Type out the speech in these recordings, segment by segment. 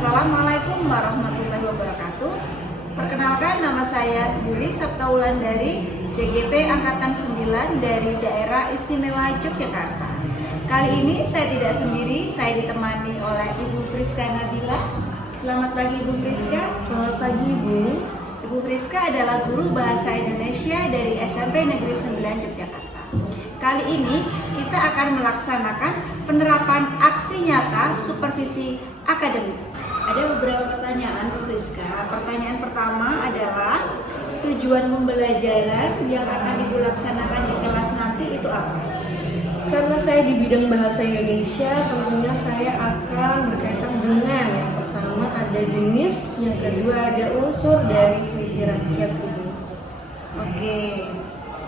Assalamualaikum warahmatullahi wabarakatuh. Perkenalkan, nama saya Yuli Saptaulan dari JGP Angkatan 9 dari Daerah Istimewa Yogyakarta. Kali ini saya tidak sendiri, saya ditemani oleh Ibu Friska Nabila. Selamat pagi Ibu Friska. Selamat pagi Ibu. Ibu Friska adalah guru bahasa Indonesia dari SMP Negeri 9 Yogyakarta. Kali ini kita akan melaksanakan penerapan aksi nyata supervisi akademik. Ada beberapa pertanyaan Bu Friska. Pertanyaan pertama adalah tujuan pembelajaran yang akan Ibu laksanakan di kelas nanti itu apa? Karena saya di bidang bahasa Indonesia, tentunya saya akan berkaitan dengan yang pertama ada jenis, yang kedua ada unsur dari puisi rakyat Ibu. Oke,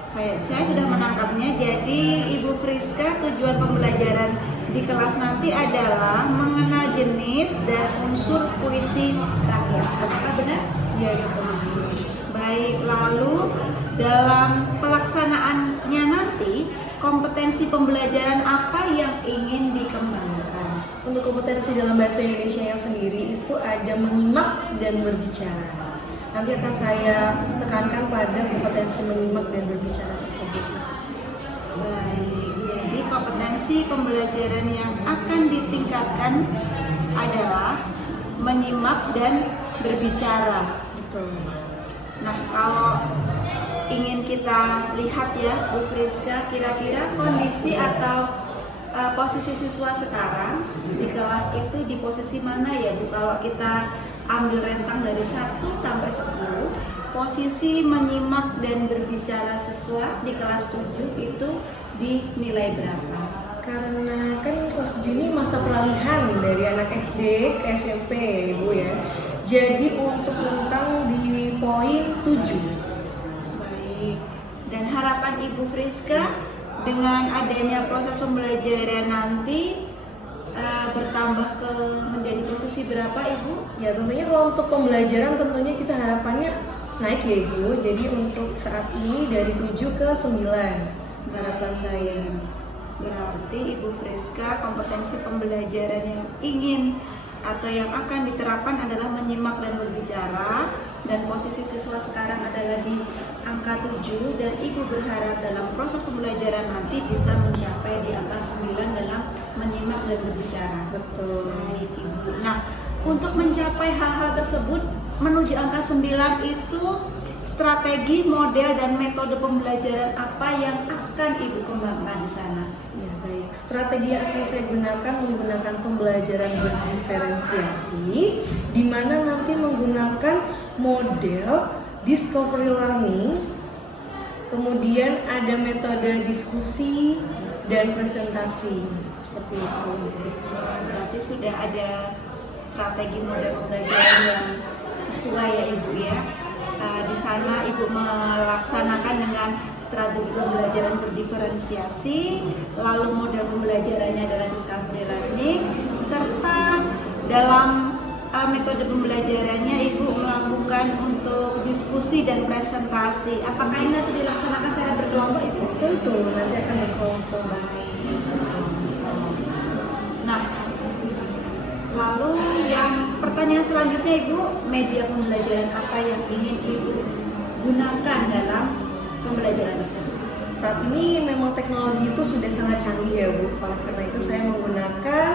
saya sudah menangkapnya. Jadi Ibu Friska, tujuan pembelajaran di kelas nanti adalah mengenal jenis dan unsur puisi rakyat. Apakah benar? Ya, betul. Baik, lalu dalam pelaksanaannya nanti kompetensi pembelajaran apa yang ingin dikembangkan? Untuk kompetensi dalam bahasa Indonesia yang sendiri itu ada menyimak dan berbicara. Nanti akan saya tekankan pada kompetensi menyimak dan berbicara tersebut. Baik, jadi kompetensi pembelajaran yang akan ditingkatkan adalah menyimak dan berbicara. Betul. Nah, kalau ingin kita lihat ya Bu Friska, kira-kira kondisi atau posisi siswa sekarang di kelas itu di posisi mana ya Bu? Kalau kita ambil rentang dari 1 sampai 10, posisi menyimak dan berbicara siswa di kelas 7 itu di nilai berapa? Karena kan kelas 7 ini masa peralihan dari anak SD ke SMP ya Ibu ya. Jadi untuk rentang di poin 7. Baik. Dan harapan Ibu Friska dengan adanya proses pembelajaran nanti bertambah ke menjadi posisi berapa Ibu? Ya tentunya kalau untuk pembelajaran tentunya kita harapannya naik ya Ibu. Jadi untuk saat ini dari 7 ke 9 harapan saya. Berarti Ibu Friska kompetensi pembelajaran yang ingin atau yang akan diterapkan adalah menyimak dan berbicara, dan posisi siswa sekarang adalah di angka 7, dan Ibu berharap dalam proses pembelajaran nanti bisa mencapai di angka 9 dalam menyimak dan berbicara. Betul. Baik Ibu. Nah, untuk mencapai hal-hal tersebut menuju angka 9 itu strategi, model, dan metode pembelajaran apa yang akan Ibu kembangkan di sana? Ya baik, strategi yang akan saya gunakan menggunakan pembelajaran berdiferensiasi, di mana nanti menggunakan model discovery learning, kemudian ada metode diskusi dan presentasi seperti itu. Berarti sudah ada strategi model pembelajaran yang sesuai ya Ibu ya. Di sana Ibu melaksanakan dengan strategi pembelajaran berdiferensiasi, lalu model pembelajarannya adalah discovery learning, serta dalam metode pembelajarannya Ibu melakukan untuk diskusi dan presentasi. Apakah ini nanti dilaksanakan secara berkelompok Ibu? Tentu nanti akan berkelompok. Nah, lalu yang pertanyaan selanjutnya Ibu, media pembelajaran apa yang ingin Ibu gunakan dalam pembelajaran tersebut? Saat ini memang teknologi itu sudah sangat canggih ya Bu. Oleh karena itu saya menggunakan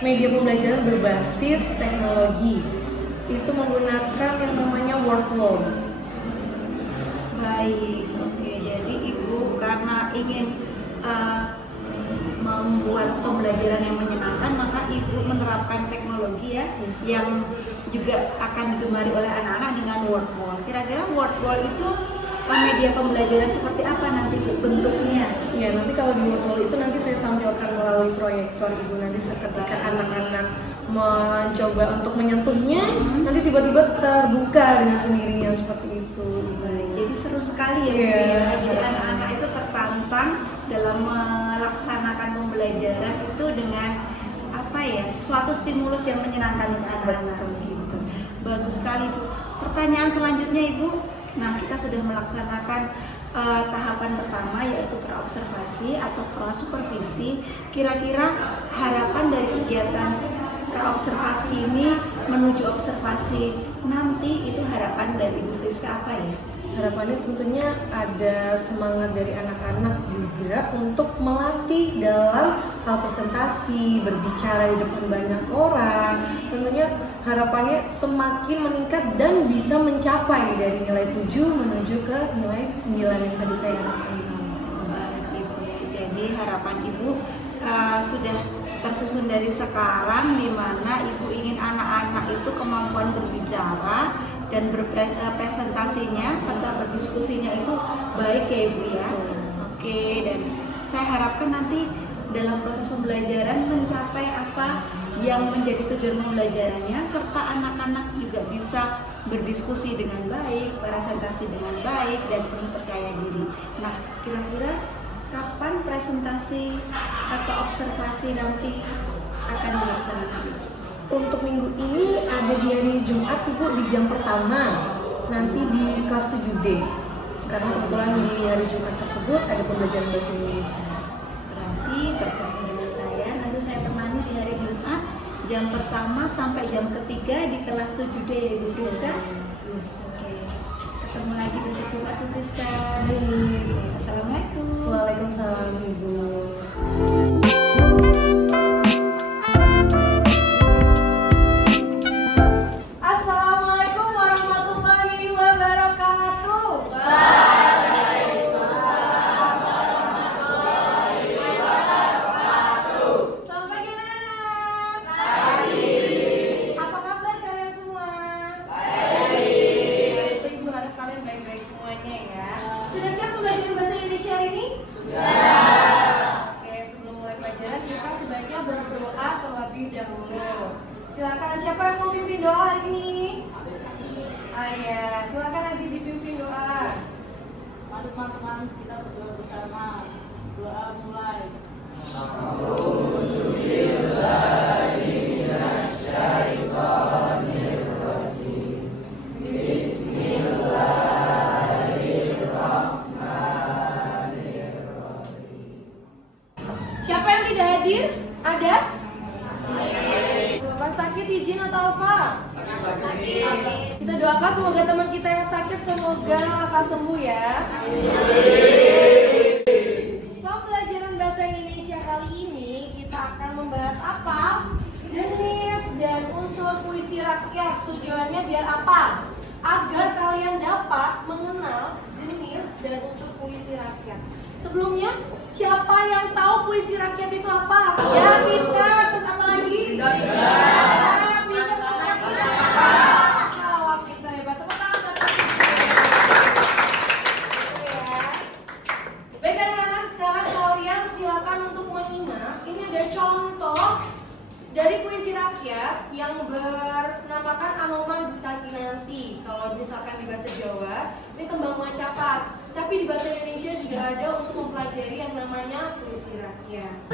media pembelajaran berbasis teknologi. Itu menggunakan yang namanya Word. Baik, oke. Jadi Ibu karena ingin membuat pembelajaran yang menyenangkan, maka Ibu menerapkan teknologi ya, yang juga akan digemari oleh anak-anak dengan Wordwall. Kira-kira Wordwall itu media pembelajaran seperti apa nanti Bu bentuknya? Ya nanti kalau di Wordwall itu nanti saya tampilkan melalui proyektor Ibu. Nanti ketika anak-anak mencoba untuk menyentuhnya, nanti tiba-tiba terbuka dengan sendirinya seperti itu. Baik, jadi seru sekali ya Bu ya. Jadi anak-anak itu tertantang dalam melaksanakan pembelajaran itu dengan apa ya, sesuatu stimulus yang menyenangkan untuk anak-anak gitu. Bagus sekali Bu. Pertanyaan selanjutnya Ibu. Nah, kita sudah melaksanakan tahapan pertama yaitu praobservasi atau prasupervisi. Kira-kira harapan dari kegiatan praobservasi ini menuju observasi nanti, itu harapan dari Ibu Friska apa ya? Harapannya tentunya ada semangat dari anak-anak juga untuk melatih dalam hal presentasi, berbicara di depan banyak orang. Tentunya harapannya semakin meningkat dan bisa mencapai dari nilai 7 menuju ke nilai 9 yang tadi saya harapkan. Baik Ibu, jadi harapan Ibu sudah tersusun dari sekarang, di mana Ibu ingin anak-anak itu kemampuan berbicara dan berpresentasinya serta berdiskusinya itu baik ya Ibu ya. Oke, dan saya harapkan nanti dalam proses pembelajaran mencapai apa yang menjadi tujuan pembelajarannya, serta anak-anak juga bisa berdiskusi dengan baik, presentasi dengan baik, dan penuh percaya diri. Nah, kira-kira kapan presentasi atau observasi nanti akan dilaksanakan? Untuk minggu ini ada di hari Jumat Ibu di jam pertama, nanti di kelas 7D, karena kebetulan di hari Jumat tersebut ada pembelajaran bahasa Indonesia. Berarti bertemu dengan saya, nanti saya temani di hari Jumat jam pertama sampai jam ketiga di kelas 7D ya Ibu Friska. Oke, ketemu lagi besok Jumat Ibu Friska. Baik. Assalamualaikum. Waalaikumsalam Ibu. Assalamualaikum warahmatullahi wabarakatuh. Selamat pagi anak-anak. Apa kabar kalian semua? Baik. Ibu harap kalian baik-baik semuanya ya. Sudah siap belajar bahasa Indonesia hari ini? Oke, sebelum mulai pelajaran kita sebaiknya berdoa terlebih dahulu. Silakan, siapa yang mau pimpin doa hari ini? Ayah, silakan nanti dipimpin doa. Mari teman-teman kita berdoa bersama. Doa mulai. Siapa yang tidak hadir? Ada? Bapak sakit izin atau apa? Kita doakan semoga teman kita yang sakit semoga akan sembuh ya. Pembelajaran bahasa Indonesia kali ini kita akan membahas apa? Jenis dan unsur puisi rakyat. Tujuannya biar apa? Agar kalian dapat mengenal jenis dan unsur puisi rakyat. Sebelumnya, siapa yang tahu puisi rakyat itu apa? Ya, Pintar. Terus apa lagi? Pintar. Wah, Pintar hebat. Tepuk tangan buat ya. Baik anak-anak, sekarang kalian silakan untuk menyimak. Ini ada contoh dari puisi rakyat yang bernamakan Anoman Buta Kinanti. Kalau misalkan di bahasa Jawa, ini tembang macapat. Tapi di bahasa Indonesia juga ada untuk mempelajari yang namanya puisi rakyat.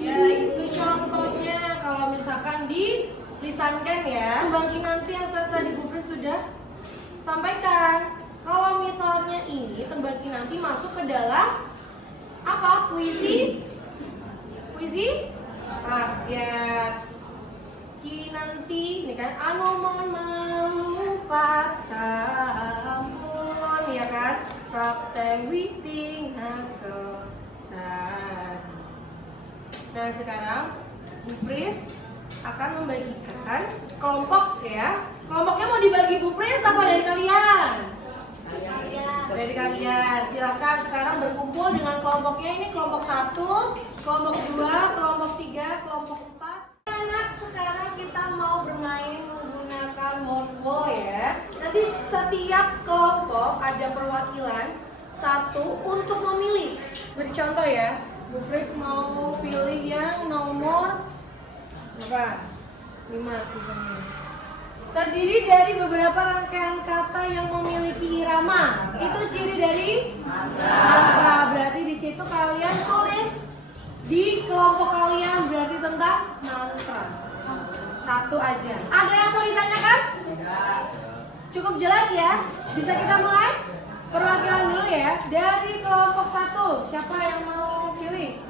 Ya, itu contohnya kalau misalkan dilisankan ya. Tembang Kinanti yang tadi Bu Fris sudah sampaikan. Kalau misalnya ini tembang Kinanti masuk ke dalam apa? Puisi puisi rakyat. Kinanti, ini kan Anoman melupat sampun, ya kan? Prakteng witing hakesan. Nah sekarang Bu Fris akan membagikan kelompok ya. Kelompoknya mau dibagi Bu Fris apa dari kalian? Dari kalian. Silahkan sekarang berkumpul dengan kelompoknya. Ini kelompok 1, kelompok 2, kelompok 3, kelompok 4. Anak, sekarang kita mau bermain menggunakan word wall ya. Nanti setiap kelompok ada perwakilan satu untuk memilih. Beri contoh ya. Bu Fris mau pilih yang nomor berapa? 5 misalnya. Terdiri dari beberapa rangkaian kata yang memiliki irama. Itu ciri dari mantra. Berarti di situ kalian tulis di kelompok kalian berarti tentang mantra. Satu aja. Ada yang mau ditanyakan? Cukup jelas ya? Bisa kita mulai? Perwakilan dulu ya. Dari kelompok 1, siapa yang mau pilih?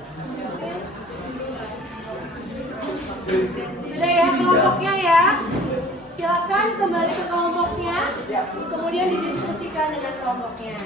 Sudah ya kelompoknya ya. Silakan kembali ke kelompoknya. Kemudian didiskusikan dengan kelompoknya.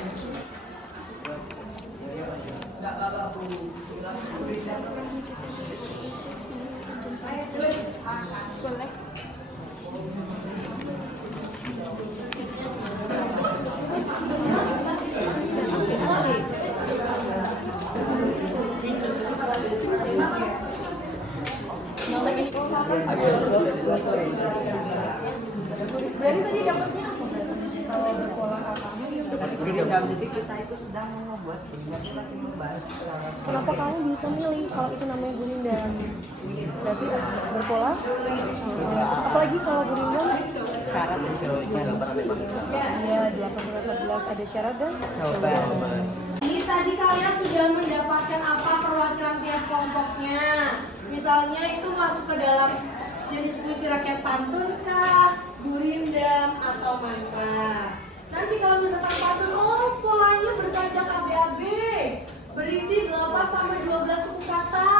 Berarti tadi dapatnya apa? Kalau berpola apa? Jadi kita itu sedang membuat sebenarnya lagi membahas Kenapa kamu bisa milih kalau itu namanya gurindam? Berarti berpola? Apalagi kalau gurindam syarat dan jawabannya 8 iya 8 ada syarat dan jawaban. Jadi tadi kalian sudah mendapatkan apa perwakilan tiap kelompoknya. Misalnya itu masuk ke dalam jenis puisi rakyat pantun kah, gurindam atau mantra. Nanti kalau misalkan pantun, oh polanya bersajak ABAB, berisi 8 sampai 12 suku kata.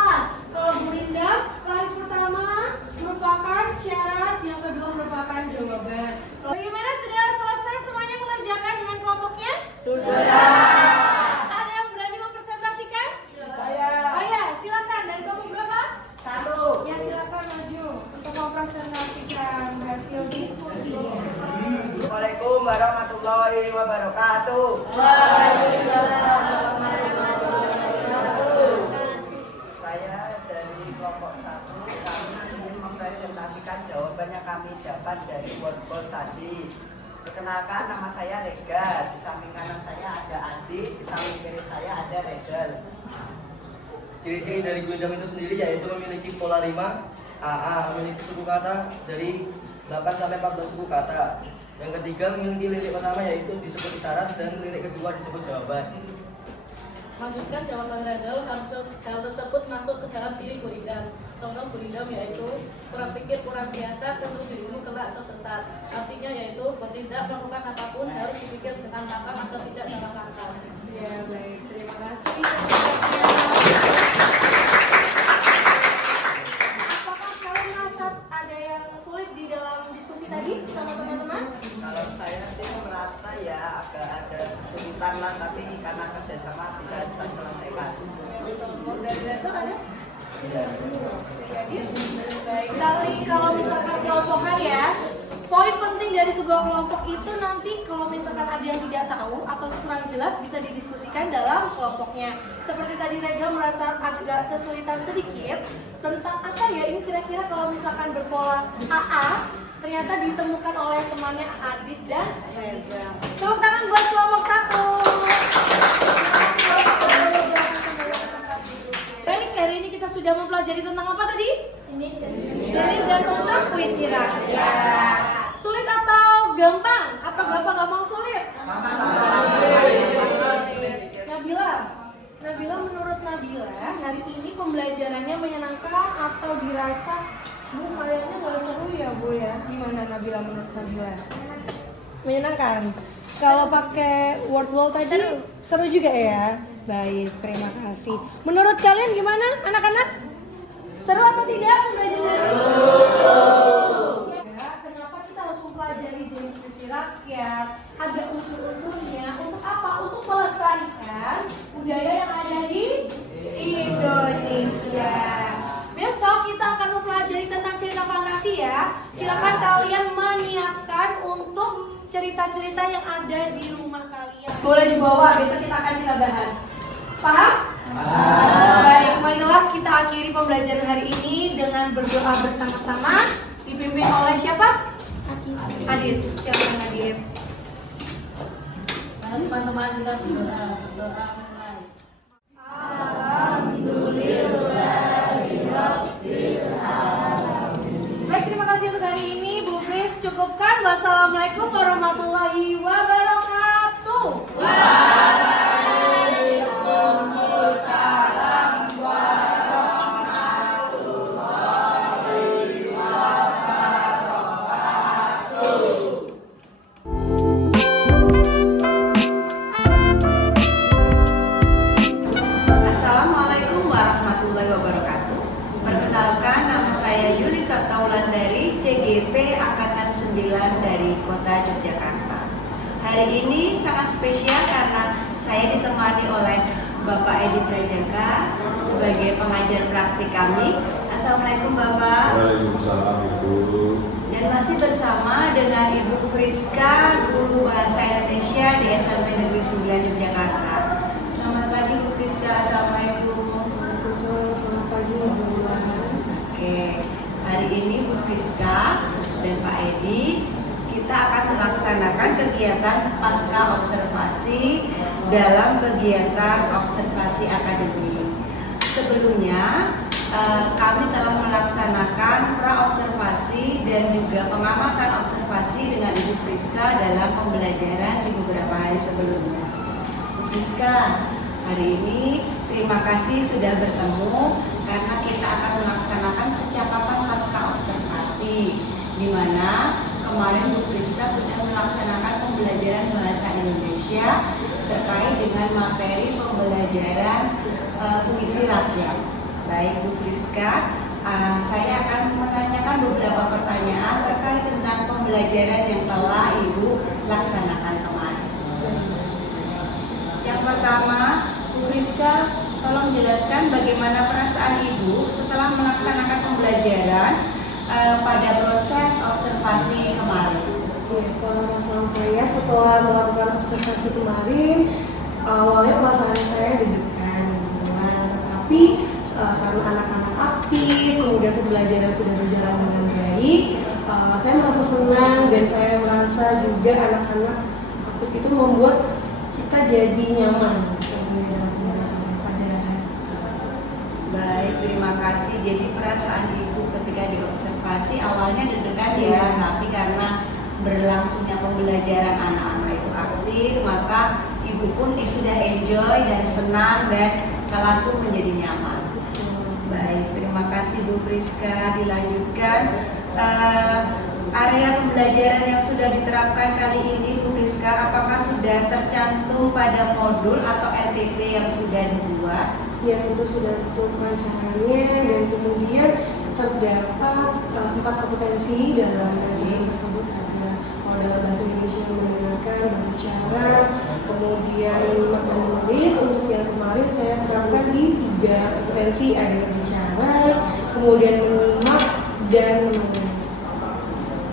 Kalau gurindam, kali pertama merupakan syarat, yang kedua merupakan jawaban. Bagaimana, sudah selesai semuanya mengerjakan dengan kelompoknya? Sudah. Ada yang berani mempresentasikan? Saya Oh ya, silakan. Dari kelompok berapa? 1. Ya silakan maju untuk mempresentasikan hasil diskusinya. Assalamualaikum warahmatullahi wabarakatuh. Saya dari kelompok 1, kami ingin mempresentasikan jawabannya kami dapat dari word tadi. Perkenalkan, nama saya Rega. Di samping kanan saya ada Adi, di samping kiri saya ada Rezel. Ciri-ciri dari gurindam itu sendiri yaitu memiliki pola rima. AA memiliki suku kata dari 8 sampai 14 suku kata. Yang ketiga memiliki lirik pertama yaitu disebut isyarat dan lirik kedua disebut jawaban. Lanjutkan jawaban Rezel, hal tersebut masuk ke dalam ciri gurindam. Contoh gurindam yaitu kurang pikir, kurang siasat, tentu dirimu kelak atau sesat. Artinya yaitu bertindak melakukan apapun harus dipikir dengan matang agar tidak salah langkah. Ya baik, terima kasih. Apakah kalian merasa ada yang sulit di dalam diskusi tadi sama teman-teman? Kalau saya sih merasa ya agak ada kesulitan lah, tapi karena kerjasama bisa kita selesaikan. Dari dasar ada? Jadi, baik. Kalau misalkan kelompokan ya, poin penting dari sebuah kelompok itu nanti kalau misalkan ada yang tidak tahu atau kurang jelas bisa didiskusikan dalam kelompoknya. Seperti tadi Rega merasa agak kesulitan sedikit tentang apa ya ini kira-kira kalau misalkan berpola AA ternyata ditemukan oleh temannya Adit dan Reza. Tepuk tangan buat kelompok 1. Baik, hari ini kita sudah mempelajari tentang apa tadi? Jenis dan unsur puisi rakyat. Sulit atau gampang? Atau gampang-gampang sulit? Nabila, menurut Nabila, hari ini pembelajarannya menyenangkan atau dirasa Bu kayaknya nggak seru ya Bu ya? Gimana Nabila menurut Nabila? Menyenangkan. Kalau pakai word wall tadi seru juga ya? Baik, terima kasih. Menurut kalian gimana anak-anak? Seru atau tidak pembelajaran? Ya, kenapa kita harus mempelajari jenis puisi rakyat? Ada unsur-unsurnya untuk apa? Untuk melestarikan budaya yang ada di Indonesia. Besok kita akan mempelajari tentang cerita fantasi ya. Silakan kalian menyiapkan untuk cerita-cerita yang ada di rumah kalian. Boleh dibawa, besok kita akan bahas. Paham? Baik, marilah kita akhiri pembelajaran hari ini dengan berdoa bersama-sama dipimpin oleh siapa? Adit. Silakan Adit. Teman-teman kita berdoa mulai. Baik, terima kasih untuk hari ini. Bu Kris, cukupkan. Wassalamualaikum warahmatullahi wabarakatuh. Assalamualaikum warahmatullahi wabarakatuh. Perkenalkan, nama saya Yuli Sabtaulandari, CGP Angkatan 9 dari Kota Yogyakarta. Hari ini sangat spesial karena saya ditemani oleh Bapak Edi Prajaka sebagai pengajar praktik kami. Assalamualaikum Bapak. Waalaikumsalam Ibu. Dan masih bersama dengan Ibu Friska, guru bahasa Indonesia di SMP Negeri 9 Yogyakarta. Selamat pagi Bu Friska, Assalamualaikum. Selamat pagi Bu. Oke, hari ini Bu Friska dan Pak Edi kita akan melaksanakan kegiatan pasca observasi dalam kegiatan observasi akademik. Sebelumnya kami telah melaksanakan pra-observasi dan juga pengamatan observasi dengan Ibu Friska dalam pembelajaran di beberapa hari sebelumnya. Bu Friska, hari ini terima kasih sudah bertemu karena kita akan melaksanakan percakapan pasca observasi, di mana kemarin Bu Friska sudah melaksanakan pembelajaran bahasa Indonesia terkait dengan materi pembelajaran puisi rakyat. Baik Bu Friska, saya akan menanyakan beberapa pertanyaan terkait tentang pembelajaran yang telah Ibu laksanakan kemarin. Yang pertama, Bu Friska, tolong jelaskan bagaimana perasaan Ibu setelah melaksanakan pembelajaran pada proses observasi kemarin. Ya, perasaan saya setelah melakukan observasi kemarin, awalnya perasaan saya deg-degan, tetapi karena anak-anak aktif, kemudian pembelajaran sudah berjalan dengan baik, saya merasa senang dan saya merasa juga anak-anak aktif itu membuat kita jadi nyaman dalam pembelajaran pada hari itu. Baik, terima kasih. Jadi perasaan Ibu ketika diobservasi awalnya deg-degan ya, tapi karena berlangsungnya pembelajaran anak-anak itu aktif, maka Ibu pun sudah enjoy dan senang dan kelas pun menjadi nyaman. Baik, terima kasih Bu Friska. Dilanjutkan area pembelajaran yang sudah diterapkan kali ini Bu Friska, apakah sudah tercantum pada modul atau RPP yang sudah dibuat? Ya, tentu sudah untuk rancangannya dan kemudian terdapat 4 kompetensi dalam rancangan tersebut. Ada kalau dalam bahasa Indonesia mendengarkan, berbicara, kemudian menulis. Untuk yang kemarin saya terapkan di 3 kompetensi, ada berbicara, kemudian menyimak dan menulis.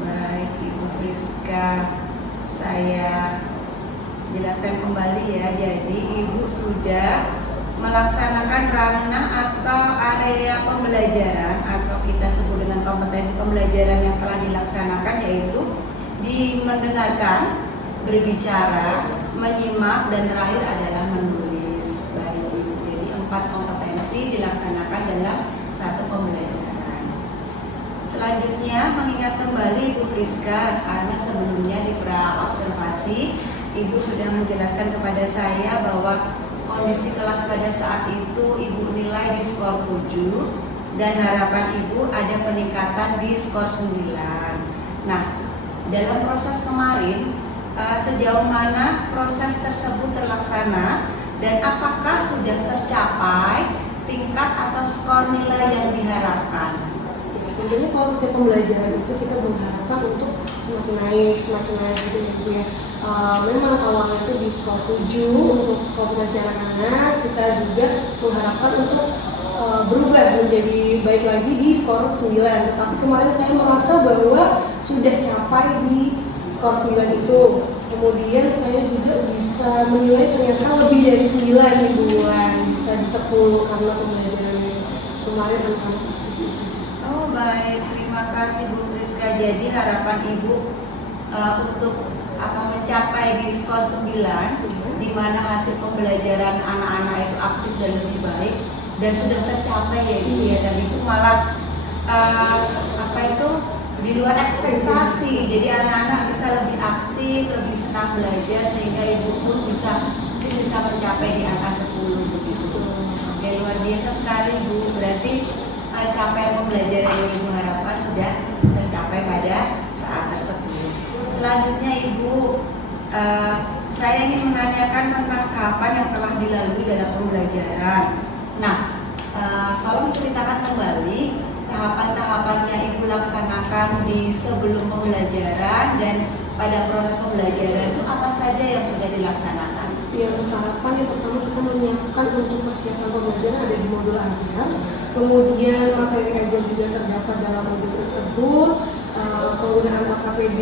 Baik Ibu Friska, saya jelaskan kembali ya. Jadi Ibu sudah melaksanakan ranah atau area pembelajaran atau kita sebut dengan kompetensi pembelajaran yang telah dilaksanakan, yaitu di mendengarkan, berbicara, menyimak, dan terakhir adalah menulis. Baik Ibu, jadi 4 kompetensi dilaksanakan dalam satu pembelajaran. Selanjutnya mengingat kembali Ibu Friska, karena sebelumnya di pra-observasi Ibu sudah menjelaskan kepada saya bahwa kondisi kelas pada saat itu Ibu nilai di skor 7 dan harapan Ibu ada peningkatan di skor 9. Nah, dalam proses kemarin sejauh mana proses tersebut terlaksana dan apakah sudah tercapai tingkat atau skor nilai yang diharapkan? Ya, tentunya kalau setiap pembelajaran itu kita mengharapkan untuk semakin naik gitu ya Bu ya. Memang awalnya itu di skor 7 untuk kompetensi anak-anak, kita juga mengharapkan untuk berubah menjadi baik lagi di skor 9. Tetapi kemarin saya merasa bahwa sudah capai di skor 9 itu. Kemudian saya juga bisa menilai ternyata lebih dari 9 di bulan, bisa di 10 karena pembelajaran kemarin anak-anak. Oh baik, terima kasih Bu Friska. Jadi harapan Ibu untuk mencapai di skor 9, di mana hasil pembelajaran anak-anak itu aktif dan lebih baik, dan sudah tercapai ya Ibu ya, dan itu malah di luar ekspektasi. Jadi anak-anak bisa lebih aktif, lebih senang belajar, sehingga Ibu pun mungkin bisa mencapai di angka 10 begitu. Oke, luar biasa sekali Bu. Berarti capaian pembelajaran yang Ibu harapkan sudah tercapai pada saat tersebut. Selanjutnya Ibu, saya ingin menanyakan tentang tahapan yang telah dilalui dalam pembelajaran. Nah, kalau menceritakan kembali tahapan-tahapannya Ibu laksanakan di sebelum pembelajaran dan pada proses pembelajaran itu apa saja yang sudah dilaksanakan? Ya, untuk tahapan yang pertama kita menyiapkan untuk persiapan pembelajaran ada di modul ajar, kemudian materi ajar juga terdapat dalam modul tersebut, penggunaan KKPD,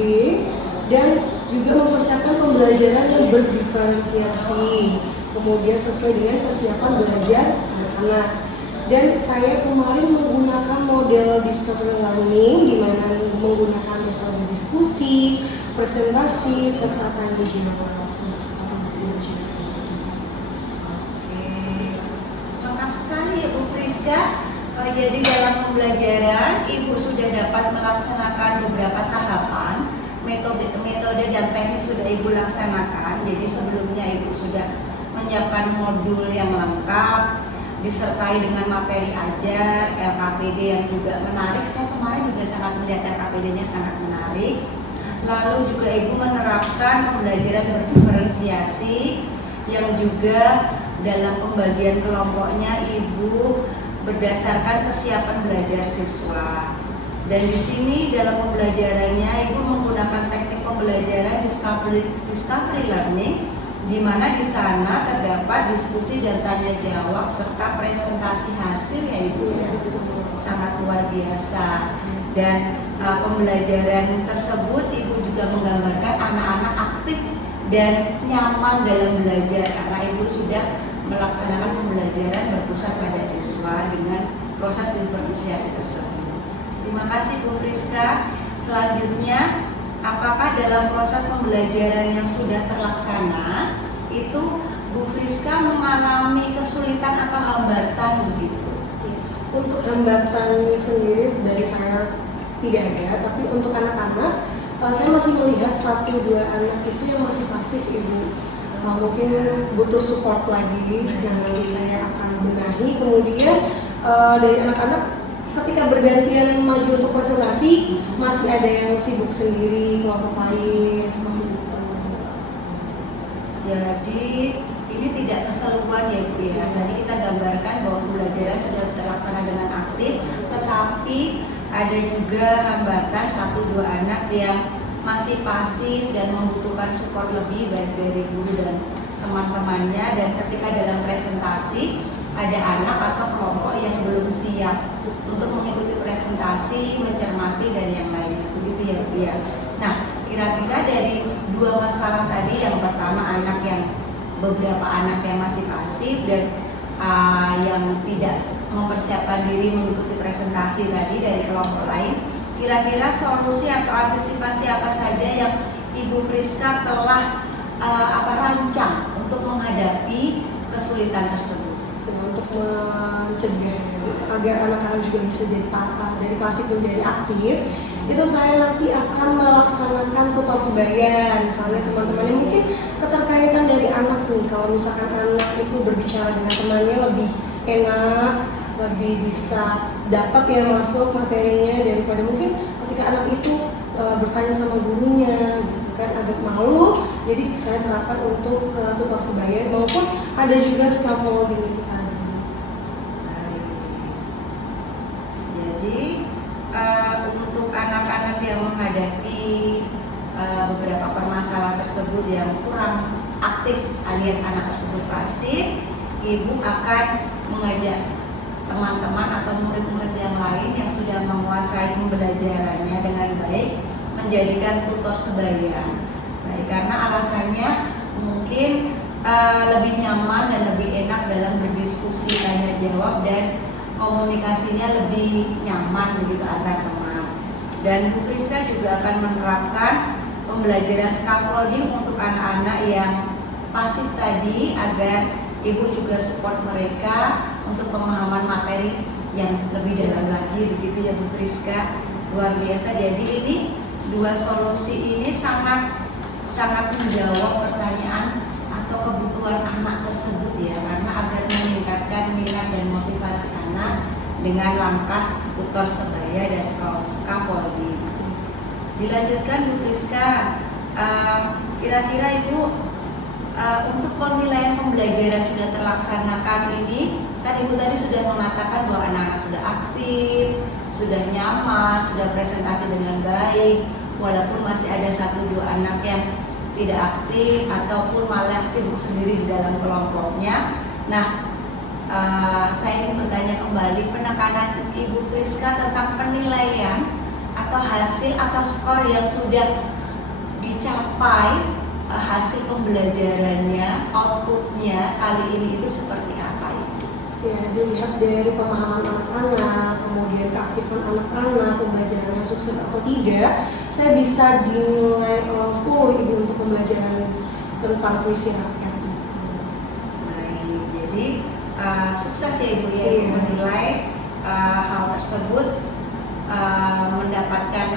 dan juga mempersiapkan pembelajaran yang berdiferensiasi, kemudian sesuai dengan persiapan belajar anak-anak. Dan saya kemarin menggunakan model discovery learning, di mana menggunakan metode diskusi, presentasi, serta tanya jawab. Lengkap sekali ya Bu Friska. Jadi dalam pembelajaran Ibu sudah dapat melaksanakan beberapa tahapan, metode dan teknik sudah Ibu laksanakan. Jadi sebelumnya Ibu sudah menyiapkan modul yang lengkap, disertai dengan materi ajar, LKPD yang juga menarik. Saya kemarin juga sangat melihat LKPD-nya sangat menarik. Lalu juga Ibu menerapkan pembelajaran berdiferensiasi yang juga dalam pembagian kelompoknya Ibu berdasarkan kesiapan belajar siswa. Dan di sini dalam pembelajarannya Ibu menggunakan teknik pembelajaran discovery learning, di mana di sana terdapat diskusi dan tanya jawab serta presentasi hasil ya Ibu ya. Sangat luar biasa. Dan pembelajaran tersebut Ibu juga menggambarkan anak-anak aktif dan nyaman dalam belajar karena Ibu sudah melaksanakan pembelajaran berpusat pada siswa dengan proses diferensiasi tersebut. Terima kasih Bu Friska. Selanjutnya, apakah dalam proses pembelajaran yang sudah terlaksana itu Bu Friska mengalami kesulitan atau hambatan begitu? Untuk hambatan sendiri dari saya tidak ada, tapi untuk anak-anak saya masih melihat 1-2 anak itu yang masih pasif Ibu. Mungkin butuh support lagi yang nanti saya akan benahi. Kemudian dari anak-anak ketika bergantian maju untuk presentasi masih ada yang sibuk sendiri, kelompok lain seperti itu. Jadi ini tidak keseluruhan ya Bu ya. Tadi kita gambarkan bahwa pembelajaran sudah terlaksana dengan aktif, tetapi ada juga hambatan 1-2 anak yang masih pasif dan membutuhkan support lebih baik dari guru dan teman-temannya. Dan ketika dalam presentasi ada anak atau kelompok yang belum siap untuk mengikuti presentasi, mencermati dan yang lainnya, begitu ya Bu ya. Nah, kira-kira dari 2 masalah tadi, yang pertama beberapa anak yang masih pasif dan yang tidak mempersiapkan diri mengikuti presentasi tadi dari kelompok lain, kira-kira solusi atau antisipasi apa saja yang Ibu Friska telah rancang untuk menghadapi kesulitan tersebut? Untuk mencegah agar anak-anak juga bisa jadi dari pasif menjadi aktif, itu saya nanti akan melaksanakan tutor sebaya. Misalnya teman-temannya mungkin keterkaitan dari anak nih, kalau misalkan anak itu berbicara dengan temannya lebih enak, lebih bisa dapat ya masuk materinya, daripada mungkin ketika anak itu bertanya sama gurunya gitu kan, agak malu. Jadi saya terapkan untuk tutor sebaya, maupun ada juga scaffolding itu tadi. yang menghadapi beberapa permasalahan tersebut yang kurang aktif alias anak tersebut pasif, ibu akan mengajak teman-teman atau murid-murid yang lain yang sudah menguasai pembelajarannya dengan baik menjadikan tutor sebaya. Baik, karena alasannya mungkin lebih nyaman dan lebih enak dalam berdiskusi, tanya jawab, dan komunikasinya lebih nyaman begitu antar teman. Dan Bu Friska juga akan menerapkan pembelajaran scaffolding untuk anak-anak yang pasif tadi agar ibu juga support mereka untuk pemahaman materi yang lebih dalam lagi begitu ya Bu Friska. Luar biasa. Jadi ini dua solusi ini sangat menjawab pertanyaan atau kebutuhan anak tersebut ya, karena agar meningkatkan minat dan motivasi anak dengan langkah tutor sebaya dan scaffolding. Dilanjutkan Bu Friska, kira-kira Ibu untuk penilaian pembelajaran sudah terlaksanakan ini, kan Ibu tadi sudah mengatakan bahwa anak-anak sudah aktif, sudah nyaman, sudah presentasi dengan baik, walaupun masih ada 1-2 anak yang tidak aktif ataupun malah sibuk sendiri di dalam kelompoknya. Nah, saya ingin bertanya kembali, penekanan Ibu Friska tentang penilaian atau hasil atau skor yang sudah dicapai, hasil pembelajarannya, outputnya kali ini itu seperti apa itu? Ya, dilihat dari pemahaman anak-anak, kemudian keaktifan anak-anak, pembelajarannya sukses atau tidak, saya bisa dinilai full Ibu untuk pembelajaran tentang puisi rakyat itu. Baik, jadi sukses ya Ibu ya, Ibu menilai hal tersebut mendapatkan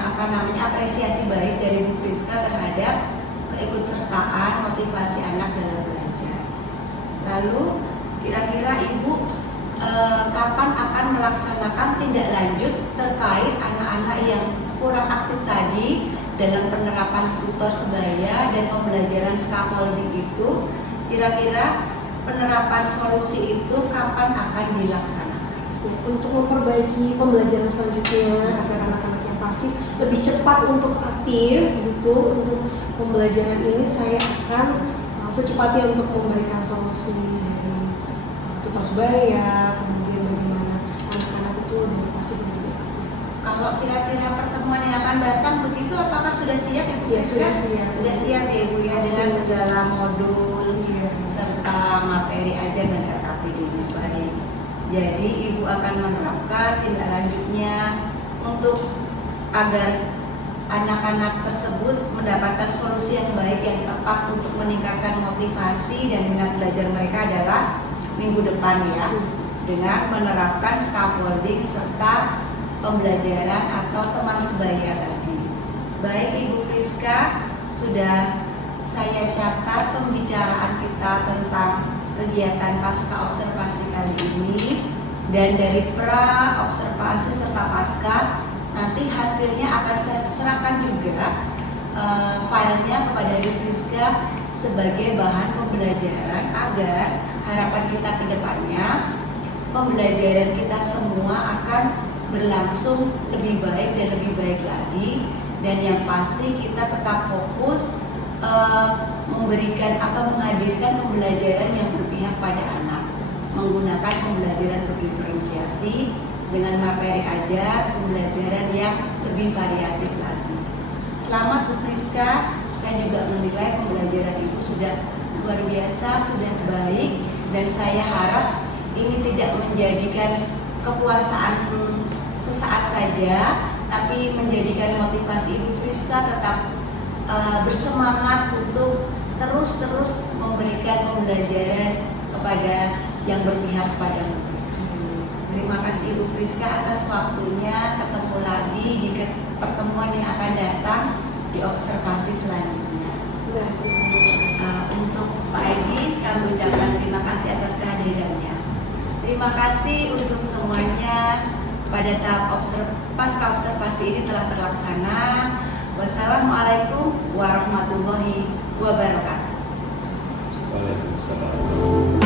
apresiasi baik dari Bu Friska terhadap keikutsertaan motivasi anak dalam belajar. Lalu kira-kira Ibu kapan akan melaksanakan tindak lanjut terkait anak-anak yang kurang aktif tadi dalam penerapan tutor sebaya dan pembelajaran scaffolding itu? Kira-kira penerapan solusi itu kapan akan dilaksanakan? Ya, untuk memperbaiki pembelajaran selanjutnya agar anak-anak yang pasif lebih cepat untuk aktif gitu untuk pembelajaran ini, saya akan secepatnya untuk memberikan solusi dari tutor sebaya, kemudian bagaimana anak-anak itu dari pasif menjadi aktif. Kalau kira-kira pertemuan yang akan datang begitu, apakah sudah siap Ibu? Ya, sudah siap. Sudah siap ya Ibu ya, dengan segala modul serta materi ajar dan RKPD-nya baik. Jadi Ibu akan menerapkan tindak lanjutnya untuk agar anak-anak tersebut mendapatkan solusi yang baik, yang tepat untuk meningkatkan motivasi dan minat belajar mereka adalah minggu depan ya, dengan menerapkan scaffolding serta pembelajaran atau teman sebaya tadi. Baik Ibu Friska, sudah saya catat pembicaraan kita tentang kegiatan pasca observasi kali ini, dan dari pra observasi serta pasca nanti hasilnya akan saya serahkan juga filenya kepada Ibu Friska sebagai bahan pembelajaran agar harapan kita ke depannya pembelajaran kita semua akan berlangsung lebih baik dan lebih baik lagi, dan yang pasti kita tetap fokus memberikan atau menghadirkan pembelajaran yang berpihak pada anak, menggunakan pembelajaran berdiferensiasi dengan materi ajar, pembelajaran yang lebih variatif lagi. Selamat Bu Friska, saya juga menilai pembelajaran Ibu sudah luar biasa, sudah baik, dan saya harap ini tidak menjadikan kepuasaan sesaat saja, tapi menjadikan motivasi Ibu Friska tetap bersemangat untuk terus memberikan pembelajaran kepada yang berpihak pada murid. Terima kasih Ibu Friska atas waktunya. Ketemu lagi di pertemuan yang akan datang di observasi selanjutnya. Untuk Pak Edi, kami ucapkan terima kasih atas kehadirannya. Terima kasih untuk semuanya. Pada tahap pasca observasi ini telah terlaksana. Wassalamualaikum warahmatullahi wabarakatuh. Waalaikumsalam.